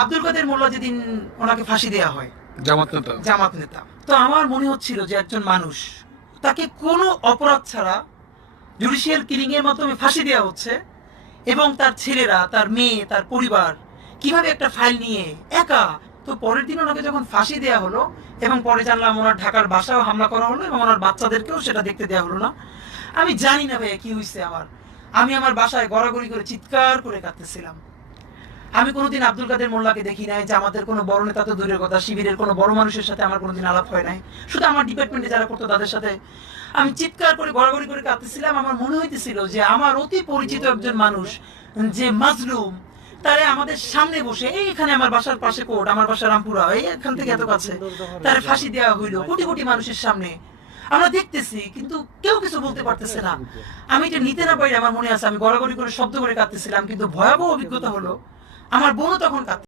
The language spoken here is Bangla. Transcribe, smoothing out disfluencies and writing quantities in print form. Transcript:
আব্দুল কাদের মোল্লা যেদিন ওনাকে ফাঁসি দেওয়া হয়, জামাত নেতা, তো আমার মনে হচ্ছিল যে একজন মানুষ, তাকে কোনো অপরাধ ছাড়া জুডিশিয়াল কিলিং এর মাধ্যমে ফাঁসি দেওয়া হচ্ছে, এবং তার ছেলেরা, তার মেয়ে, তার পরিবার কিভাবে একটা ফাইল নিয়ে একা। তো পরের দিন ওনাকে যখন ফাঁসি দেওয়া হলো, এবং পরে জানলাম ওনার ঢাকার বাসাও হামলা করা হলো, এবং ওনার বাচ্চাদেরকেও সেটা দেখতে দেওয়া হলো না। আমি জানি না ভাইয়া কি হয়েছে আমি আমার বাসায় গড়াগড়ি করে চিৎকার করে কাঁদতেছিলাম। আমি কোনোদিন আব্দুল কাদের মোল্লাকে দেখি নাই, যে আমাদের কোনো বড় নেতা তো দূরের কথা, শিবিরের কোনো বড় মানুষের সাথে আমার কোনোদিন আলাপ হয় নাই, শুধু আমার ডিপার্টমেন্টে যারা করতো তাদের সাথে। আমি চিৎকার করে গড়াগড়ি করে কাঁদতেছিলাম। আমার মনে হইতেছিল যে আমার অতি পরিচিত একজন মানুষ, যে মাজলুম, তারে আমাদের সামনে বসে, এইখানে আমার বাসার পাশে কোর্ট, আমার বাসা রামপুরা, এই এখান থেকে এত কাছে, তারে ফাঁসি দেওয়া হইলো কোটি কোটি মানুষের সামনে। আমরা দেখতেছি, কিন্তু কেউ কিছু বলতে পারতেছে না। আমি এটা নিতে না পারি, আমার মনে আছে আমি গড়াগড়ি করে শব্দ করে কাঁদতেছিলাম। কিন্তু ভয়াবহ অভিজ্ঞতা হলো, আমার বোনও তখন কাঁদতে